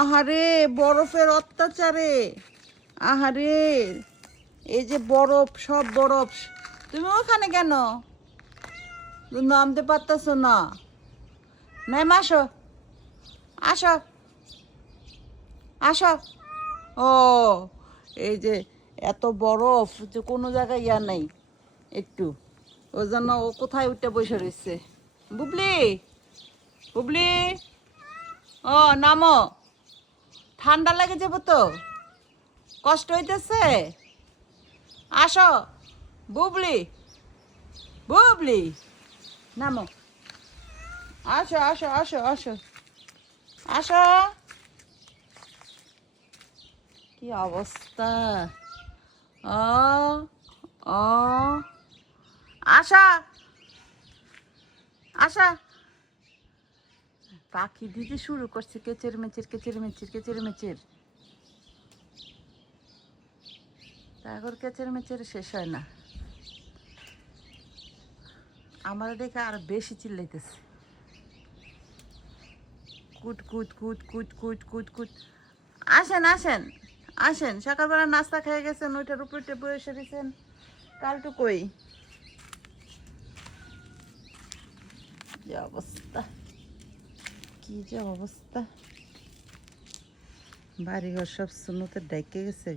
আহারে বরফের অত্যাচারে, আহারে এই যে বরফ, সব বরফ। তুমি ওখানে কেন? তুমি নামতে পারতেছো না? ম্যাম আসো, আসো, আসো। ও এই যে এত বরফ যে কোনো জায়গায় ইয়া নাই একটু, ওই জন্য ও কোথায় উঠে বসে রয়েছে। বুবলি, বুবলি, ও নামো, ঠান্ডা লেগে যাবো তো, কষ্ট হইতেছে। আসো বুবলি, বুবলি, নামো, আসো আসো আসো আসো আসো। কি অবস্থা! ও ও আশা, আশা। পাখি দিতে শুরু করছে কেচের মেচের, কেচের মেচের, কেচের মেচের। তারপর কেচের মেচের শেষ হয় না। আমার দেখে আর বেশি চিল্লাইতেছে। কুট কুট কুট কুট কুট কুট কুট। আসেন আসেন আসেন, সকালবেলা নাস্তা খেয়ে গেছেন, ওইটার উপর বসে দিয়েছেন। কালটু কই? যে অবস্থা, কি যে অবস্থা! বাড়িঘর সব শূন্যতে ডেকে গেছে।